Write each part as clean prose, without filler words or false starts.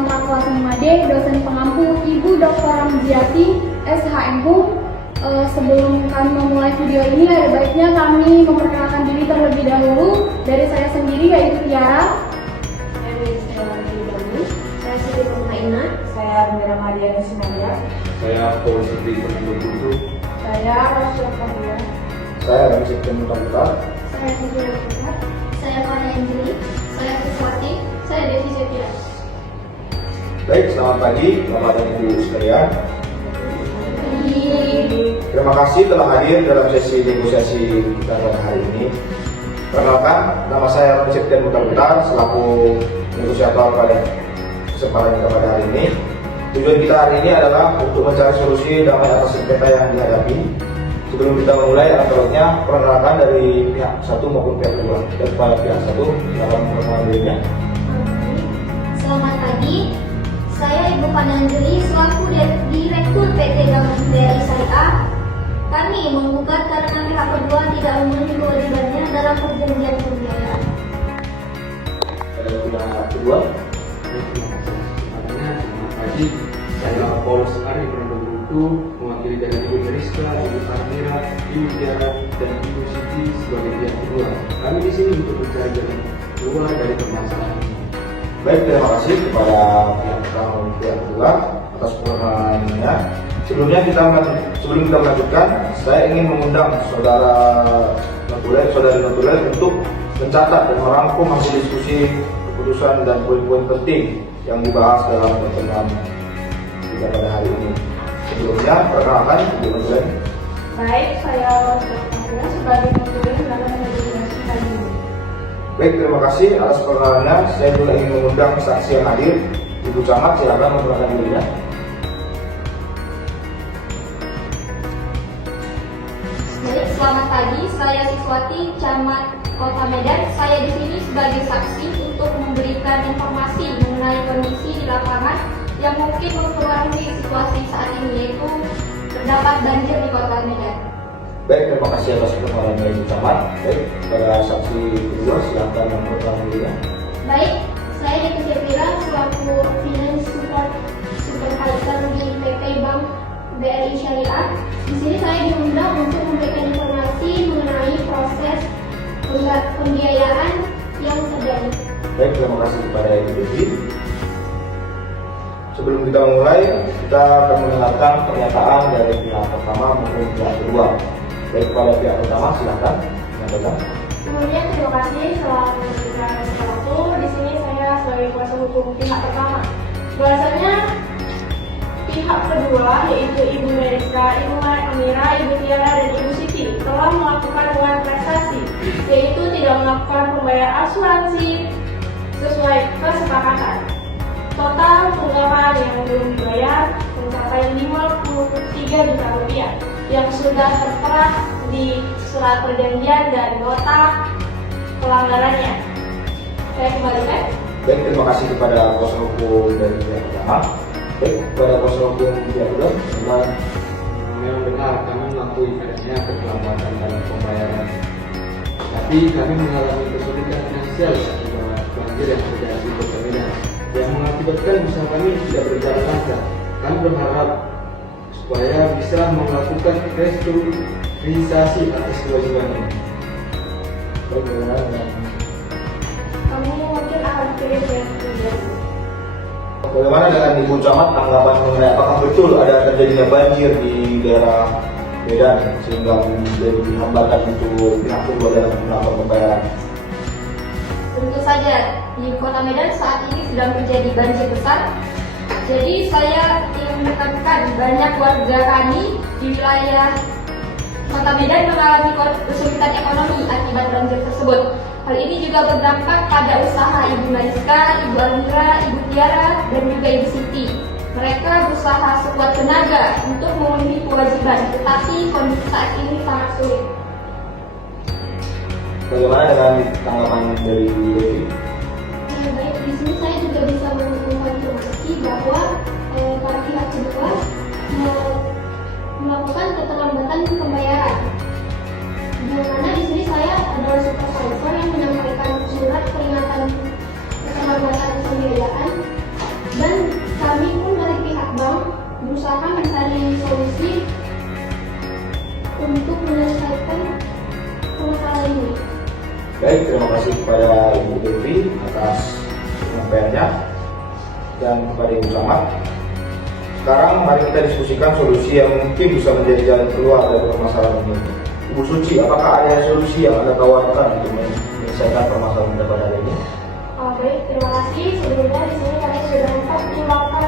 kontrak kelas 5D, dosen pengampu Ibu Dr. Ramziati, SHM Sebelum kami memulai video ini, ada baiknya kami memperkenalkan diri terlebih dahulu. Dari saya sendiri, yaitu Tiara. Saya Siti Purnaina. Saya Mira Maria Desmaria. Saya Paul Siti Purnaina. Saya Rasul Fahia. Saya Ramzi Kemutan. Saya Siti Purnaina. Saya Fana Anjeli. Saya Suswati. Saya Desi Setia. Baik, selamat pagi Bapak dan Ibu sekalian. Terima kasih telah hadir dalam sesi negosiasi kita pada hari ini. Perkenalkan, nama saya Ramzi Kemutan selaku negosiator pada kesempatan kita pada hari ini. Tujuan kita hari ini adalah untuk mencari solusi damai atas sengketa yang dihadapi. Sebelum kita memulai, alangkah perkenalkan dari pihak satu maupun pihak kedua. Kepada pihak satu, dalam perkenalan dirinya. Selamat pagi, saya Ibu Fana Anjeli selaku Direktur PT Gabungan BRI Syariah. Kami menggugat karena pihak kedua tidak memenuhi kewajibannya dalam perjanjian pembiayaan. Pada pihak kedua. Selamat pagi, saya Paul Sekari Prandobutu, mewakili dari Ibu Meriska, Ibu Armira, Ibu Tiara, dan Ibu Siti sebagai pihak kedua. Kami di sini untuk mencari jalan keluar dari permasalahan ini. Baik, terima kasih kepada pihak kedua atas perkenalkannya. Sebelum kita melanjutkan, saya ingin mengundang saudari Natural untuk mencatat dan merangkum hasil diskusi, keputusan dan poin-poin penting yang dibahas dalam pertemuan kita pada hari ini. Sebelumnya, perkenalkan Ibu Natural. Baik, saya Rasul Fahia sebagai Menteri dalam negosiasi kali ini. Baik, terima kasih atas perkenalannya. Saya juga ingin mengundang saksi yang hadir. Ibu Camat, silakan memperkenalkan dirinya. Baik, selamat pagi, saya Siswati, Camat Kota Medan. Saya di sini sebagai saksi untuk memberikan informasi mengenai kondisi di lapangan yang mungkin mempengaruhi situasi saat ini, yaitu terdapat banjir di Kota Medan. Baik, terima kasih atas perkenalannya Ibu Camat. Baik, pada saksi kedua silakan memperkenalkan dirinya. Baik, saya Desi Setia selaku Finance Support Supervisor di PT Bank BRI Syariah. Di sini saya diundang untuk memberikan informasi mengenai proses pembiayaan yang terjadi. Baik, terima kasih kepada Ibu Desi. Sebelum kita memulai, kita akan mendengarkan pernyataan dari pihak pertama maupun pihak kedua. Baik, kepada pihak pertama silakan menyampaikan. Sebelumnya terima kasih telah memberikan waktu. Di sini saya sebagai kuasa hukum pihak pertama. Bahasanya pihak kedua yaitu Ibu Meriska, Ibu Amira, Ibu Tiara, dan Ibu Siti telah melakukan one prestasi, yaitu tidak melakukan pembayaran asuransi sesuai kesepakatan. Total tunggakan yang belum dibayar mencapai 53 juta rupiah yang sudah tertera di surat perjanjian dan nota pelanggarannya. Saya kembalikan. Baik, terima kasih kepada kuasa hukum dari pihak pertama. Baik, kepada kuasa hukum pihak kedua, Memang benar kami mengakui adanya keterlambatan dalam pembayaran. Tapi kami mengalami kesulitan finansial akibat banjir yang terjadi di Kota Medan yang mengakibatkan usaha kami tidak berjalan lancar. Kami berharap supaya bisa melakukan restrukturisasi atas kewajiban ini. baik, bagaimana dengan Kami mungkin akan kirim ke bagaimana dengan Ibu Camat tanggapan mengenai apakah betul ada terjadinya banjir di daerah Medan sehingga menjadi hambatan untuk pihak kedua dalam melakukan pembayaran? Tentu saja di Kota Medan saat ini sedang terjadi banjir besar. Jadi saya ingin menekankan banyak warga kami di wilayah Kota Medan mengalami kesulitan ekonomi akibat banjir tersebut. Hal ini juga berdampak pada usaha Ibu Mariska, Ibu Almira, Ibu Tiara, dan juga Ibu Siti. Mereka berusaha sekuat tenaga untuk memenuhi kewajiban, tetapi kondisi saat ini sangat sulit. Bagaimana dengan tanggapan dari Ibu Devi? Baik, di sini saya juga bisa mengonfirmasi bahwa para pihak kedua melakukan keterlambatan pembayaran. Di mana di sini saya adalah supervisor yang menyampaikan surat peringatan keterlambatan pembiayaan dan menyelesaikan permasalahan ini. Baik, terima kasih kepada Ibu Devi atas penyampaiannya dan kepada Ibu Samad. Sekarang mari kita diskusikan solusi yang mungkin bisa menjadi jalan keluar dari permasalahan ini. Ibu Suci, apakah ada solusi yang Anda tawarkan untuk menyelesaikan permasalahan kita pada hari ini? Baik, terima kasih. Sebelumnya di sini kami sudah mempertimbangkan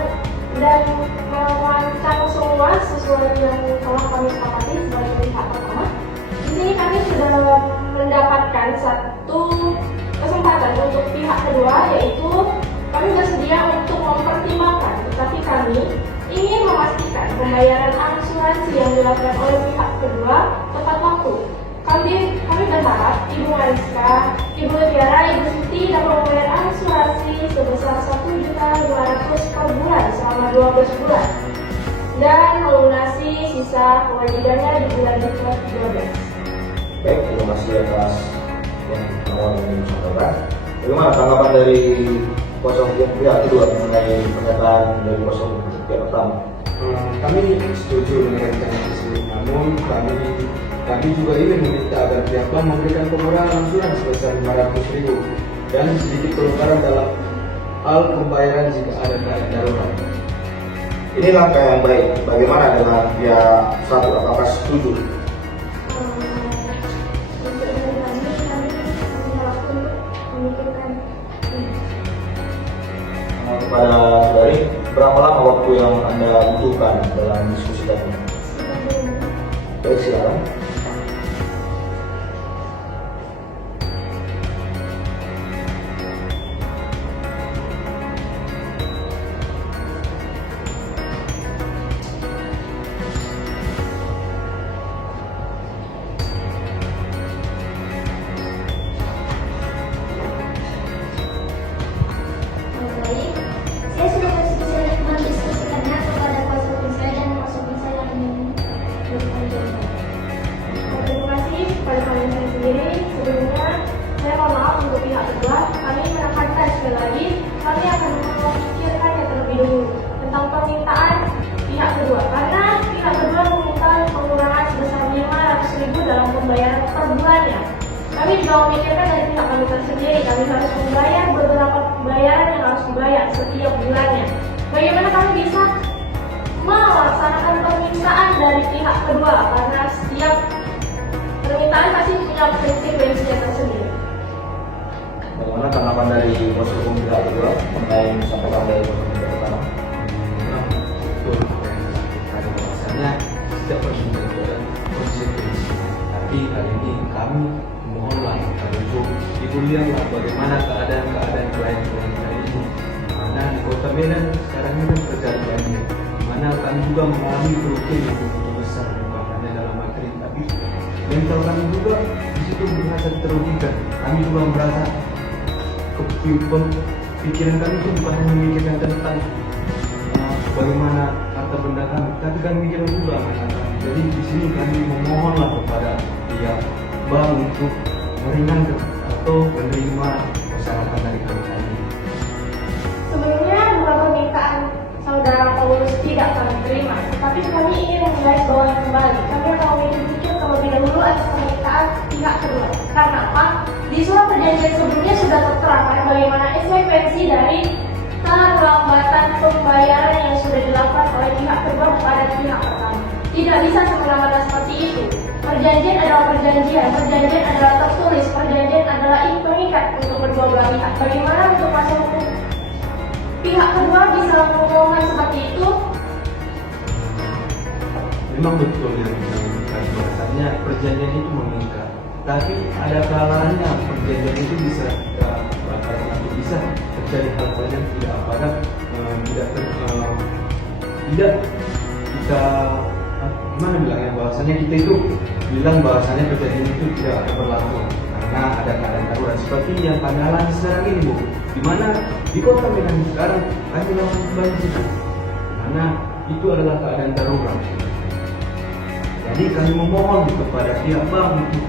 dan merancang semua sesuai yang telah kami sepakati sebagai pihak pertama. Di sini kami sudah mendapatkan satu kesempatan untuk pihak kedua, yaitu kami bersedia untuk mempertimbangkan, tetapi kami ingin memastikan pembayaran asuransi yang dilakukan oleh pihak kedua tepat waktu. Kami berharap Ibu Mariska, Ibu Tiara, Ibu Siti dapat membayar asuransi sebesar 1.500.000 per bulan selama 12 bulan dan melunasi sisa kewajibannya di bulan ke-12. Baik, terima kasih atas yang awal yang disampaikan. Bagaimana tanggapan dari kuasa hukum pihak kedua mengenai pernyataan dari kuasa hukum pihak pertama? Kami setuju dengan rencana tersebut, namun kami juga ingin meminta agar pihak bank memberikan pengurangan angsuran sebesar 500.000 dan sedikit kelonggaran dalam hal pembayaran jika ada keadaan darurat. Ini langkah yang baik. Bagaimana dengan pihak satu? Apakah setuju? Untuk dari kami hanya waktu untuk memikirkan ini. Kepada saudari, berapa lama waktu yang Anda butuhkan dalam diskusi tadi? Baik, silakan. Baik, saya sudah mendiskusikannya kepada kuasa hukum saya dan kuasa hukum saya yang ingin memberikan jawaban. Terima kasih kepada kalian sendiri. Sebelumnya, saya mohon maaf untuk pihak kedua. Kami menekankan sekali lagi, kami akan memikirkannya terlebih dahulu tentang permintaan pihak kedua. Karena pihak kedua meminta pengurangan sebesar 500.000 dalam pembayaran per bulannya. Kami juga memikirkan dari pihak kami tersendiri. Kami harus membayar beberapa pembayaran yang harus dibayar setiap bulannya. Bagaimana kami bisa melaksanakan permintaan dari pihak kedua? Karena setiap permintaan pasti punya konsekuensinya tersendiri. Bagaimana tanggapan dari kuasa hukum pihak kedua mengenai disampaikan dari kuasa hukum pihak pertama? Memang betul apa yang disampaikan, bahwasanya setiap permintaan itu ada konsekuensi. Tapi kali ini kami mohonlah kepada Ibu lihatlah bagaimana keadaan klien-klien kita ini. Mana di Kota Medan sekarang ini terjadi banjir, di mana kami juga mengalami kerugian yang begitu besar, bukan hanya dalam materi, tapi mental kami juga di situ merasa terugikan. Kami juga merasa pikiran kami itu bukan hanya memikirkan tentang bagaimana harta benda kami, tapi kami mikirkan juga anak-anak. Jadi di sini kami memohonlah kepada pihak bank untuk meringankan atau menerima persyaratan dari kami ini. Sebelumnya, dua permintaan saudara Paulus tidak kami terima, tetapi kami ingin menggarisbawahi kembali. Kami akan memikir terlebih dahulu atas permintaan pihak kedua. Karena apa? Di surat perjanjian sebelumnya sudah tertera bagaimana konsekuensi dari terlambatan pembayaran yang sudah dilakukan oleh pihak kedua kepada pihak pertama. Tidak bisa semena-mena seperti itu. Perjanjian adalah perjanjian adalah tertulis, perjanjian adalah pengikat untuk kedua belah pihak. Bagaimana untuk kuasa hukum pihak kedua bisa mengomongkan seperti itu? Memang betul yang dikatakan bahasanya perjanjian itu mengikat, tapi ada kalanya perjanjian itu bisa bisa terjadi hal-hal yang tidak tidak kita gimana bilangnya, bahwasanya kita itu bilang bahwasanya perjanjian itu tidak akan berlaku karena ada keadaan darurat seperti yang kami alami sekarang ini, Bu. Di mana di Kota Medan sekarang kami dalam banjir, karena itu adalah keadaan darurat. Jadi kami memohon kepada pihak bank untuk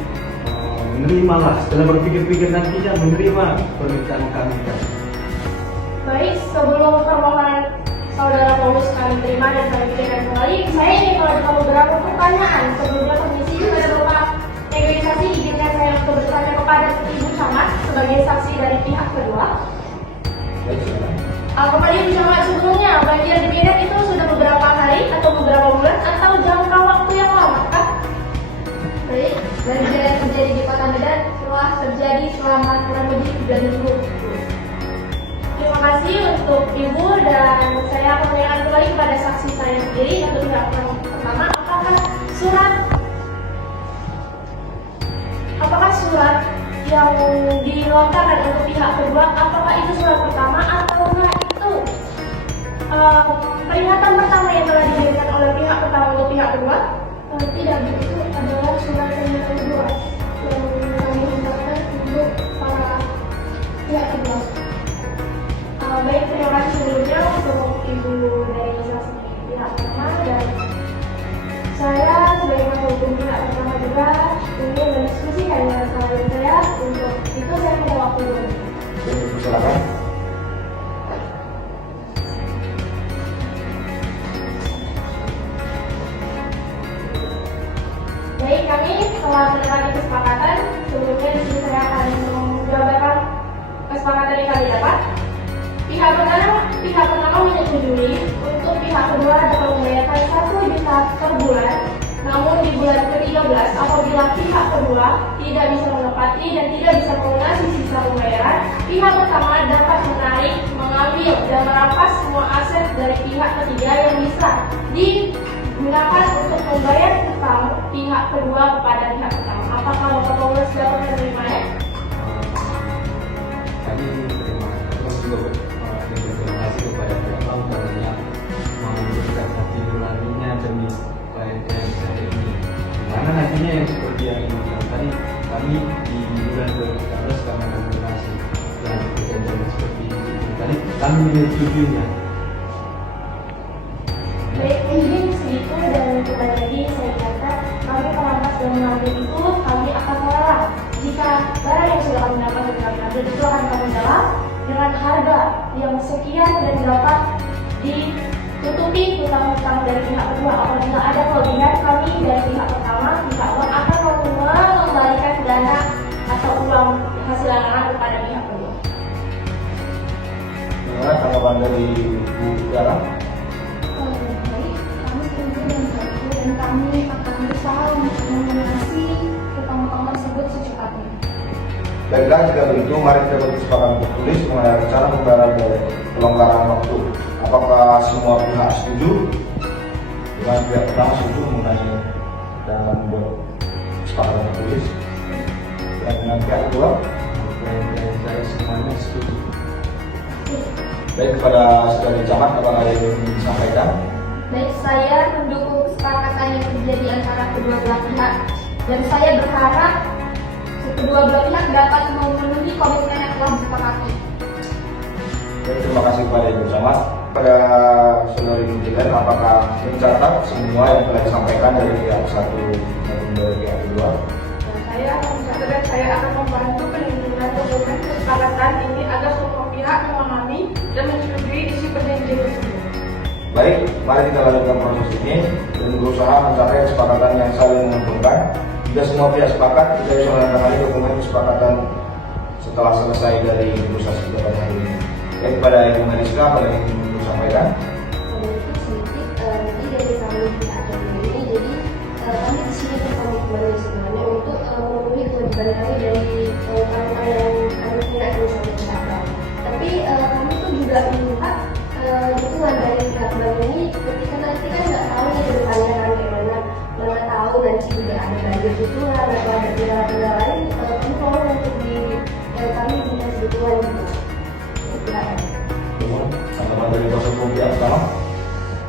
menerimalah, setelah berpikir-pikir nantinya menerima permintaan kami. Baik, sebelum permohonan saudara Paulus kami terima dan kami pikirkan kembali, saya ingin mengajukan beberapa pertanyaan. Sebelumnya permisi, ada beberapa banjir yang terjadi di Kota Medan telah terjadi selama kurang lebih 3 minggu. Terima kasih untuk Ibu, dan saya akan menanyakan kembali kepada saksi saya sendiri. Untuk pihak pertama, apakah surat yang dilontarkan untuk pihak kedua, apakah itu surat pertama ataukah itu peringatan pertama yang telah diberikan oleh pihak pertama untuk pihak kedua? Tidak, itu adalah surat yang kedua yang kami ungkapkan untuk para pihak kedua. Baik, terima kasih sebelumnya untuk Ibu dari saksi pihak pertama, dan saya sebagai kuasa hukum pihak pertama juga ingin mendiskusikan dengan klien saya. Untuk itu saya punya waktu dulu. Silakan. Baik, kami telah menepati kesepakatan. Sebelumnya di sini saya akan menggambarkan kesepakatan yang kami dapat. Pihak pertama menyetujui untuk pihak kedua dapat membayarkan 1 juta per bulan. Namun di bulan ke-13 apabila pihak kedua tidak bisa menepati dan tidak bisa melunasi sisa pembayaran, pihak pertama dapat menarik, mengambil dan merampas semua aset dari pihak ketiga yang bisa digunakan untuk membayar utang pihak kedua kepada pihak pertama. Apakah Bapak Paulus dapat menerimanya? Kami terima kasih kepada pihak bank karena mau memberikan hati nuraninya demi klien saya ini. Dimana nantinya yang seperti yang ini tadi, kami di bulan ke-13 kami akan melunasi dan perjanjian seperti ini. Tadi kami menyetujuinya. Baik, mungkin segitu, dan kembali lagi saya katakan kami perampas dan mengambil itu kami akan melarang. Jika barang yang sudah kami dapat dan kami ambil itu akan kami dalam dengan harga yang sekian dan dapat ditutupi hutang-hutang dari pihak kedua. Apabila ada kelebihan, kami dari pihak pertama pihak uang akan mengembalikan dana atau uang hasil larangan kepada pihak kedua. Bagaimana tanggapan dari Bu Tiara? Baik, kami setuju dengan hal itu dan kami akan berusaha untuk melunasi hutang-hutang tersebut secepatnya. Baiklah, jika begitu mari kita berkesepakatan tertulis mengenai rencana pembayaran dari pelonggaran waktu. Apakah semua pihak setuju? Dengan pihak pertama setuju mengenai dan membuat kesepakatan tertulis. Dan dengan pihak kedua, Klien saya semuanya setuju. baik, kepada saudari camat apakah ada yang ingin disampaikan? Baik, saya mendukung kesepakatan yang terjadi antara kedua belah pihak, dan saya berharap kedua belah pihak dapat memenuhi komitmen yang telah disepakati. Baik, terima kasih kepada Ibu Camat. Pada saudari Dilan, apakah mencatat semua yang telah disampaikan dari pihak satu maupun dari pihak kedua? Dan saya akan mencatat dan saya akan membantu penyusunan dokumen kesepakatan ini agar semua pihak memahami dan menyetujui isi perjanjian tersebut. Baik, mari kita lanjutkan proses ini dan berusaha mencapai kesepakatan yang saling menguntungkan. Jika semua pihak sepakat, kita bisa menandatangani dokumen kesepakatan setelah selesai dari negosiasi kita pada hari ini. Baik, kepada Ibu Mariska, apa yang ingin Ibu sampaikan? Sedikit nanti dari kami pihak kedua ini, jadi kami di sini berkomitmen sebenarnya untuk memenuhi kewajiban kami dari utang-utang yang kami punya di sana. Tapi kami tuh juga melihat dukungan dari pihak bank ini ketika nanti kan nggak tahu nih ke depannya kan gimana, mana tahu nanti juga ada banjir susulan atau ada kendala-kendala lain, kami mau untuk kami dikasih dukungan gitu. Namun, tanggapan dari kuasa hukum pihak pertama?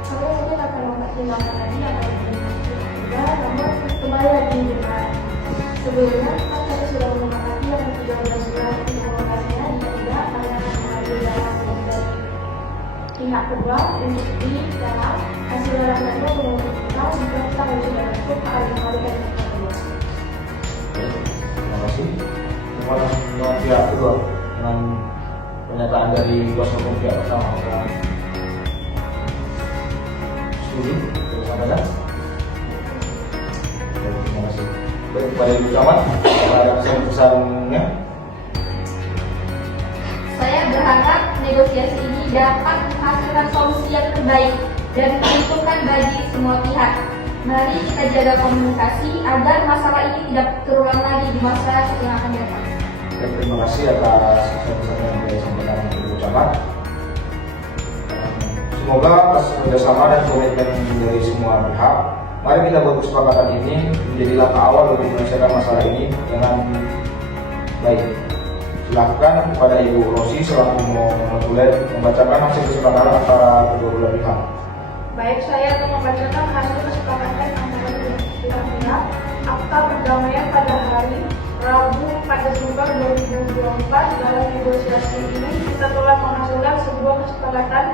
Kami mungkin akan mempertimbangkan lagi apa yang juga, namun kembali lagi dengan sebelumnya kan kami sudah menyepakati yang 13 bulan implementasinya. Jika tidak, kami akan mengambil dana dari pihak kedua untuk di dalam hasil larangannya untuk kita jika kita sudah cukup akan dikembalikan ke pihak kedua. Terima kasih. Dengan pihak kedua, dengan pernyataan dari kuasa hukum pihak pertama, apakah setuju? Sampaikan. Terima kasih. Baik, kepada Ibu Camat, apakah ada pesan-pesannya? Saya berharap negosiasi ini dapat menghasilkan solusi yang terbaik dan menguntungkan bagi semua pihak. Mari kita jaga komunikasi agar masalah ini tidak terulang lagi di masa yang akan datang. Dan terima kasih atas kesan-kesan yang disampaikan Ibu Camat. Semoga atas kerjasama dan komitmen dari semua pihak, mari kita buat kesepakatan ini menjadi langkah awal untuk menyelesaikan masalah ini dengan baik. Silakan kepada Ibu Rosi selaku konsulen membacakan hasil kesepakatan antara kedua belah pihak. Baik, saya akan membacakan hasil kesepakatan antara kedua belah pihak akta perdamaian pada hari Rabu 4 Desember 2024. Dalam negosiasi ini kita telah menghasilkan sebuah kesepakatan,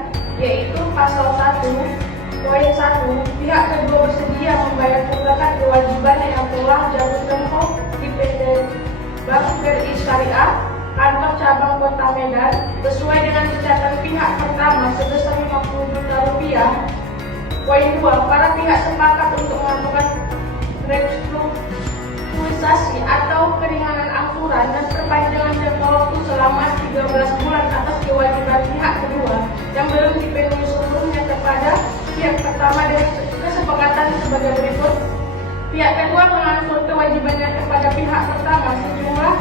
yaitu pasal 1 poin 1, pihak kedua bersedia membayar tunggakan kewajiban yang telah jatuh tempo di PT Bank BRI Syariah kantor cabang Kota Medan sesuai dengan catatan pihak pertama sebesar 50 juta rupiah. Poin 2, para pihak sepakat untuk melakukan restrukturisasi atau keringanan angsuran dan perpanjangan jangka waktu selama 13 bulan atas kewajiban pihak kedua yang belum dipenuhi seluruhnya kepada pihak pertama dengan kesepakatan sebagai berikut. Pihak kedua mengangsur kewajibannya kepada pihak pertama sejumlah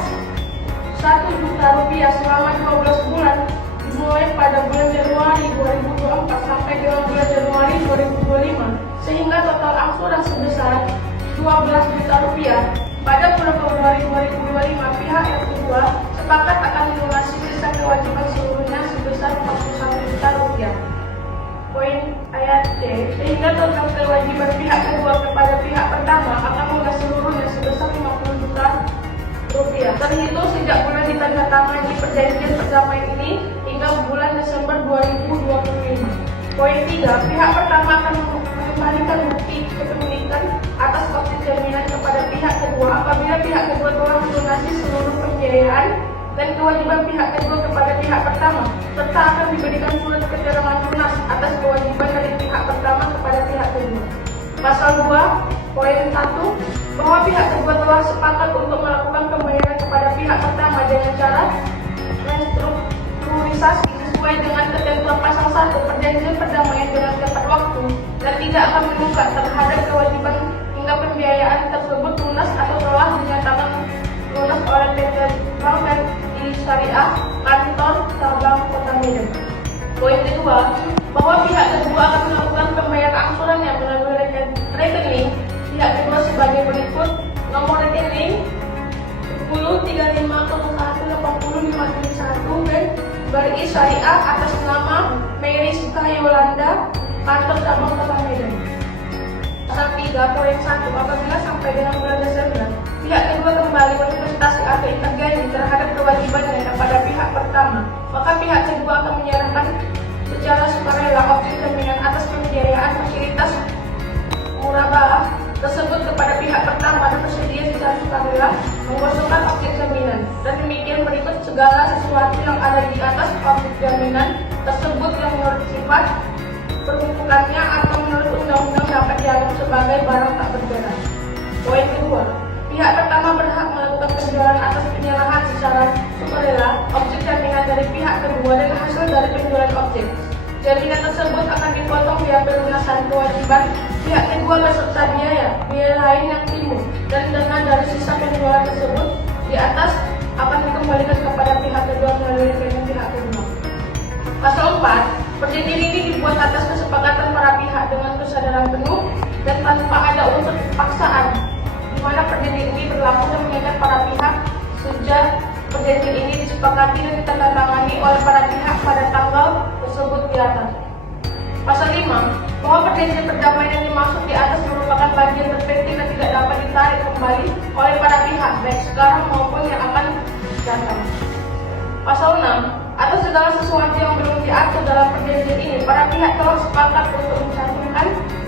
1 juta rupiah selama 12 bulan dimulai pada bulan Januari 2024 sampai dengan bulan Januari 2025, sehingga total angsuran sebesar 12 juta rupiah. Pada bulan Februari 2025, pihak yang kedua sepakat akan melunasi sisa kewajiban seluruhnya sebesar 41 juta rupiah. Poin ayat C, sehingga total kewajiban pihak kedua kepada pihak pertama akan lunas seluruhnya sebesar 50 juta rupiah terhitung sejak bulan ditandatangani perjanjian perdamaian ini hingga bulan Desember 2025. Poin 3, pihak pertama akan mengembalikan bukti kepemilikan atas opsi jaminan kepada pihak kedua apabila pihak kedua telah melunasi seluruh pembiayaan dan kewajiban pihak kedua kepada pihak pertama, serta akan diberikan surat keterangan lunas atas kewajiban dari pihak pertama kepada pihak kedua. Pasal 2, poin 1, bahwa pihak kedua telah sepakat untuk melakukan pembayaran kepada pihak pertama dengan cara restrukturisasi sesuai dengan ketentuan pasal 1 perjanjian perdamaian dengan tepat waktu dan tidak akan menunggak terhadap kewajiban hingga pembiayaan tersebut lunas atau telah dinyatakan lunas oleh PT Bank BRI Syariah kantor cabang Kota Medan. Poin kedua, bahwa pihak kedua akan melakukan pembayaran angsurannya melalui rekening pihak kedua sebagai berikut: nomor rekening 1035018051 BRI Syariah atas nama Meriska Yolanda kantor cabang Kota Medan. Pasal 3 poin 1, apabila sampai dengan bulan Desember pihak kedua kembali berinvestasi atau intervensi terhadap kewajibannya kepada pihak pertama, maka pihak kedua akan menyerahkan secara sukarela opsi jaminan atas pembiayaan fasilitas murabah tersebut kepada pihak pertama dan bersedia secara sukarela mengosongkan objek jaminan. Dan demikian berikut segala sesuatu yang ada di atas objek jaminan tersebut yang menurut sifat peruntukannya atau menurut undang-undang dapat dianggap sebagai barang tak bergerak. Poin kedua, pihak pertama berhak melakukan penjualan atas penyerahan secara sukarela objek jaminan dari pihak kedua dan hasil dari penjualan objek jaminan tersebut akan dipotong biaya pelunasan kewajiban pihak kedua beserta biaya lain yang timbul, dan dana dari sisa penjualan tersebut di atas akan dikembalikan kepada pihak kedua melalui rekening pihak kedua. Pasal 4, perjanjian ini dibuat atas kesepakatan para pihak dengan kesadaran penuh dan tanpa ada unsur paksaan, di mana perjanjian ini berlaku dan mengikat para pihak sejak perjanjian ini disepakati dan ditandatangani oleh para pihak pada tanggal tersebut di atas. Pasal 5, bahwa perjanjian perdamaian yang dimaksud di atas merupakan bagian terpenting dan tidak dapat ditarik kembali oleh para pihak baik sekarang maupun yang akan datang. Pasal 6, atas segala sesuatu yang belum diatur dalam perjanjian ini, para pihak telah sepakat untuk mencantumkan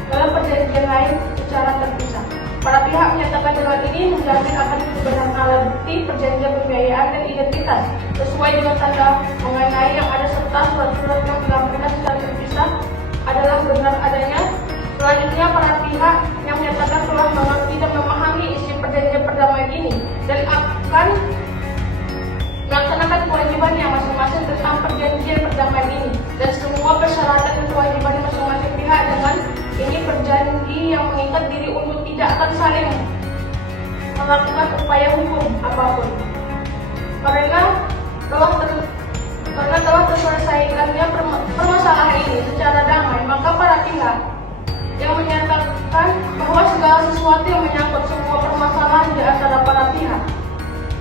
dalam perjanjian lain secara terpisah. Para pihak menyatakan dengan ini menjamin akan kebenaran alat bukti perjanjian pembiayaan dan identitas sesuai dengan tanda mengenai yang ada serta surat-surat yang dilampirkan secara terpisah adalah benar adanya. Selanjutnya, para pihak yang menyatakan telah mengerti dan memahami isi perjanjian perdamaian ini dan akan melaksanakan kewajibannya masing-masing tentang perjanjian perdamaian ini dan semua persyaratan dan kewajiban masing-masing pihak dengan ini perjanjian berjanji yang mengikat diri untuk tidak akan saling melakukan upaya hukum apapun. Karena telah terselesaikannya permasalahan ini secara damai, maka para pihak yang menyatakan bahwa segala sesuatu yang menyangkut semua permasalahan di antara para pihak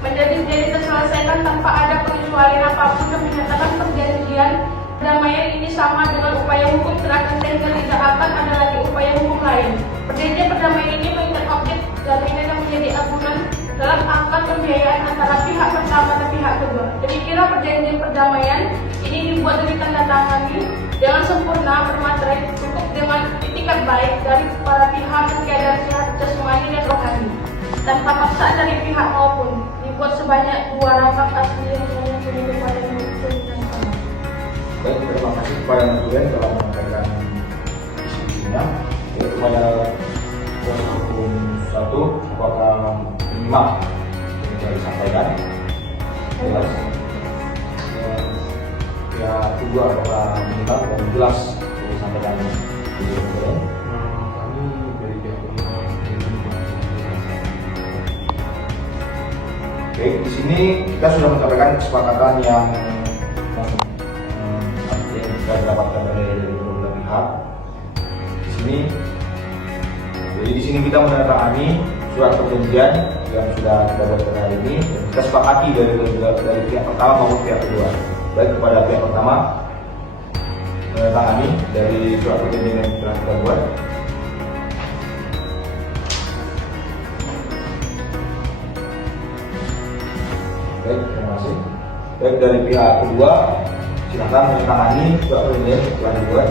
menjadi terselesaikan tanpa ada pengecualian apapun, dan menyatakan perjanjian perdamaian ini sama dengan upaya hukum terakhir sehingga tidak akan ada lagi upaya hukum lain. Perjanjian perdamaian ini mengikat objek jaminan yang menjadi agunan dalam angkat pembiayaan antara pihak pertama dan pihak kedua. Demikianlah perjanjian perdamaian ini dibuat dari tanda tangani dengan sempurna, bermaterai, cukup dengan itikat baik dari para pihak dan keadaan sehat jasmani dan rohani, tanpa paksaan dari pihak maupun. Dibuat sebanyak 2 rangkap asli yang punya kepada hukum dan sama. Baik, terima kasih kepada Nurul telah menyampaikan isinya. Kepada kuasa hukum 1, apakah 5 yang sudah disampaikan? Jelas. Ya, kedua apakah menyimak dan jelas yang disampaikan di Nurul? Kami dari pihak Oke, di sini kita sudah menyampaikan kesepakatan yang kita dapatkan dari kedua belah pihak. Jadi di sini kita menandatangani surat perjanjian yang sudah kita buat hari ini. Dan kita sepakati dari pihak pertama maupun pihak kedua. Baik kepada pihak pertama menandatangani dari surat perjanjian yang telah kita buat. Baik, terima kasih. Baik, dari pihak kedua, silakan menandatangani surat perjanjian yang telah dibuat.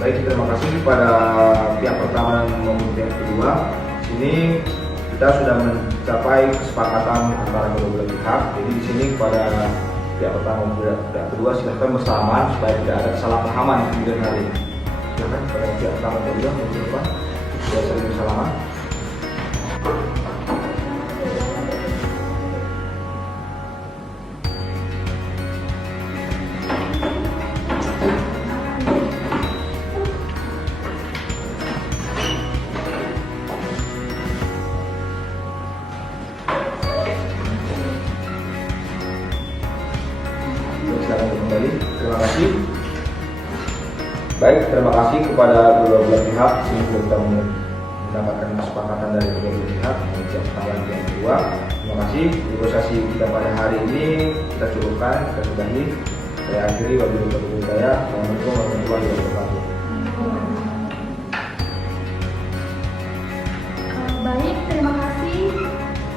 Baik, terima kasih kepada pihak pertama maupun pihak kedua. Sini kita sudah mencapai kesepakatan antara kedua belah pihak. Jadi di sini kepada pihak pertama maupun pihak kedua silakan bersalaman supaya tidak ada kesalahpahaman di kemudian hari. Silakan kepada pihak pertama dan kedua maupun depan sudah saling bersalaman. Kembali, terima kasih. Baik, terima kasih kepada kedua belah pihak. Sini sudah kita mendapatkan kesepakatan dari kedua belah pihak, yang pertama dan yang kedua. Terima kasih. Negosiasi kita pada hari ini kita cukupkan, kita sudahi. Saya akhiri, wabillahi taufiq wal hidayah. Assalamualaikum warahmatullahi wabarakatuh. Baik, terima kasih.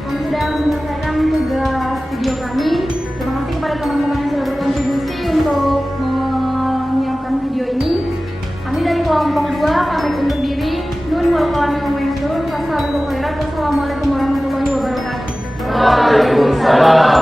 Kami sudah menyelesaikan tugas video kami. Terima kasih kepada teman-teman yang sudah berkontribusi untuk menyiapkan video ini. Kami dari kelompok 2 pamit undur diri. Nun wal qalam wa maisur. Wassalamualaikum warahmatullahi wabarakatuh. Waalaikumsalam.